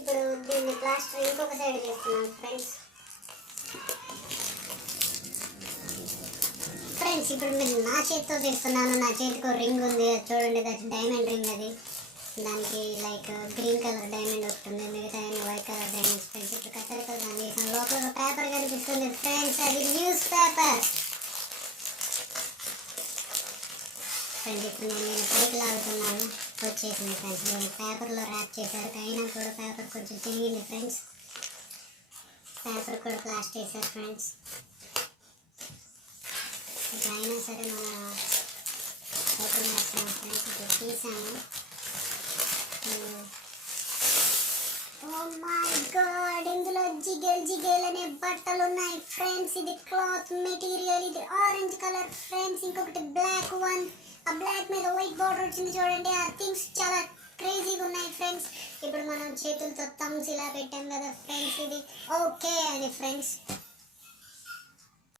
ఇప్పుడు దీన్ని ప్లాస్టర్ ఇంకొక సైడ్ చేస్తున్నాను ఫ్రెండ్స్. ఇప్పుడు నేను నా చేతితో చేస్తున్నాను. నా చేతికి రింగ్ ఉంది, అది చూడండి, అది డైమండ్ రింగ్. అది దానికి లైక్ గ్రీన్ కలర్ డైమండ్ ఒకటి ఉంది, మిగతా వైట్ కలర్ డైమండ్స్ ఫ్రెండ్స్. ఇప్పుడు కత్తెరతో దాన్ని చేసాను. లోపల ఒక పేపర్ కనిపిస్తుంది ఫ్రెండ్స్, అది న్యూస్ పేపర్ ఫ్రెండ్స్. ఇప్పుడు నేను పైకి లాగుతున్నాను, వచ్చేసింది ఫ్రెండ్స్. నేను పేపర్లో ర్యాప్ చేశారు, అయినా కూడా పేపర్ కొంచెం చిరిగింది ఫ్రెండ్స్. పేపర్ కూడా ప్లాస్టర్ చేశారు ఫ్రెండ్స్. ఇప్పుడు అయినా సరే మన పేపర్ వేస్తున్నాం ఫ్రెండ్స్. ఇప్పుడు తీసాము. ఓ మై గాడ్, ఇందులో జిగేల్ జిగేల్ అనే బట్టలు ఉన్నాయి ఫ్రెండ్స్. ఇది క్లాత్ మెటీరియల్, ఇది ఆరెంజ్ కలర్ ఫ్రెండ్స్. ఇంకొకటి బ్లాక్ వన్, ఆ బ్లాక్ మీద వైట్ బార్డర్ వచ్చింది చూడండి. ఆ థింగ్స్ చాలా క్రేజీగా ఉన్నాయి ఫ్రెండ్స్. ఇప్పుడు మనం చేతులతో థమ్స్ ఇలా పెట్టాం కదా ఫ్రెండ్స్, ఇది ఓకే అని ఫ్రెండ్స్.